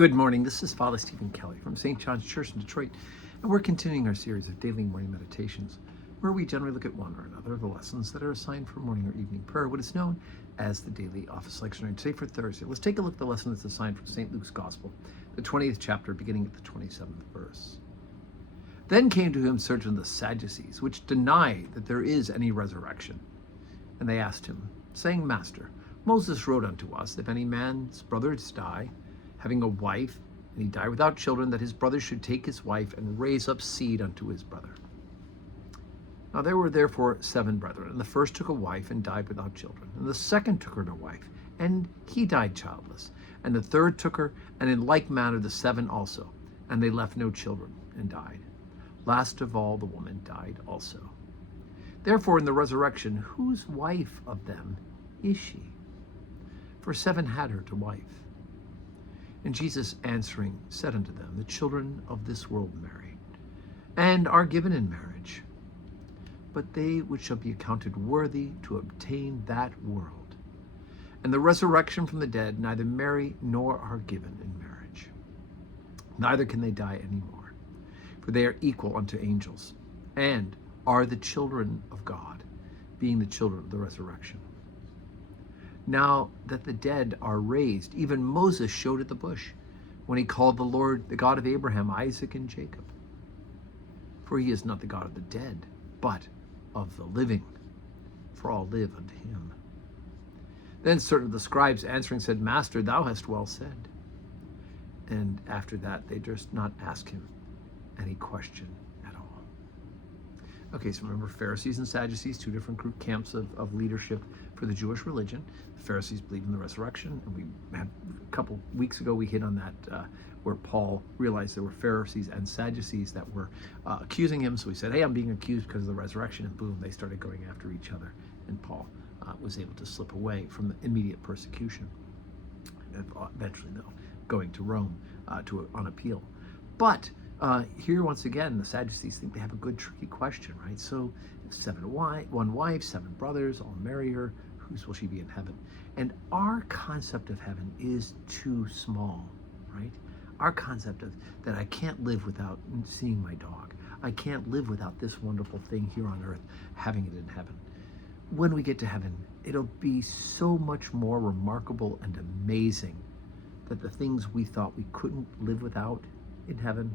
Good morning. This is Father Stephen Kelly from St. John's Church in Detroit, and we're continuing our series of daily morning meditations, where we generally look at one or another of the lessons that are assigned for morning or evening prayer, what is known as the daily office lectionary. Today for Thursday, let's take a look at the lesson that's assigned from St. Luke's Gospel, the 20th chapter, beginning at the 27th verse. Then came to him certain of the Sadducees, which deny that there is any resurrection. And they asked him, saying, Master, Moses wrote unto us, if any man's brothers die, having a wife, and he die without children, that his brother should take his wife and raise up seed unto his brother. Now there were therefore 7 brethren, and the first took a wife and died without children, and the second took her to wife, and he died childless, and the third took her, and in like manner the 7 also, and they left no children, and died. Last of all the woman died also. Therefore in the resurrection, whose wife of them is she? For 7 had her to wife. And Jesus answering said unto them, the children of this world marry, and are given in marriage. But they which shall be accounted worthy to obtain that world, and the resurrection from the dead, neither marry nor are given in marriage. Neither can they die any more, for they are equal unto angels, and are the children of God, being the children of the resurrection. Now that the dead are raised, even Moses showed at the bush, when he called the Lord the God of Abraham, Isaac, and Jacob. For he is not the God of the dead, but of the living, for all live unto him. Then certain of the scribes answering said, Master, thou hast well said. And after that they durst not ask him any question at all. Okay, so remember, Pharisees and Sadducees, 2 different group camps of leadership for the Jewish religion. The Pharisees believe in the resurrection, and we had a couple weeks ago we hit on that where Paul realized there were Pharisees and Sadducees that were accusing him. So he said, hey, I'm being accused because of the resurrection, and boom, they started going after each other, and Paul was able to slip away from the immediate persecution, eventually though going to Rome on appeal. But here once again, the Sadducees think they have a good tricky question, right? So 1 wife, 7 brothers, all marry her. Whose will she be in heaven? And our concept of heaven is too small, right? Our concept of that I can't live without seeing my dog. I can't live without this wonderful thing here on earth, having it in heaven. When we get to heaven, it'll be so much more remarkable and amazing that the things we thought we couldn't live without in heaven,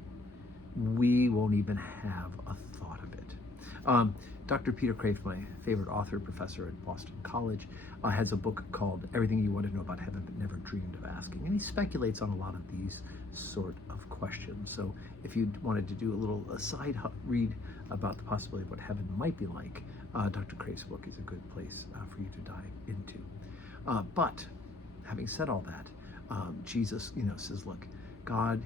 we won't even have a thought of it. Dr. Peter Kreeft, my favorite author, professor at Boston College, has a book called Everything You Want to Know About Heaven But Never Dreamed of Asking. And he speculates on a lot of these sort of questions. So if you wanted to do a little aside read about the possibility of what heaven might be like, Dr. Kreeft's book is a good place for you to dive into. But having said all that, Jesus, says, look, God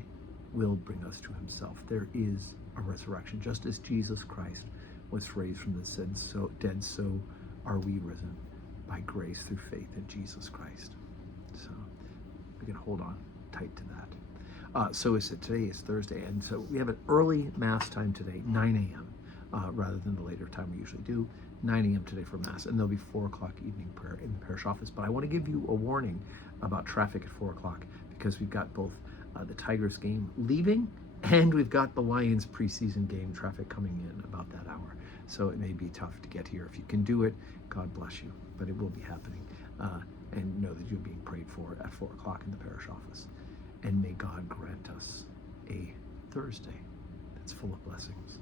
will bring us to himself. There is a resurrection. Just as Jesus Christ was raised from the dead, so are we risen by grace through faith in Jesus Christ. So we can hold on tight to that. So is it today is Thursday, and so we have an early Mass time today, 9 a.m. Rather than the later time we usually do, 9 a.m. today for Mass, and there'll be 4 o'clock evening prayer in the parish office. But I want to give you a warning about traffic at 4 o'clock, because we've got both the Tigers game leaving, and we've got the Lions preseason game traffic coming in about that hour. So it may be tough to get here. If you can do it, God bless you, but it will be happening. And know that you're being prayed for at 4 o'clock in the parish office. And may God grant us a Thursday that's full of blessings.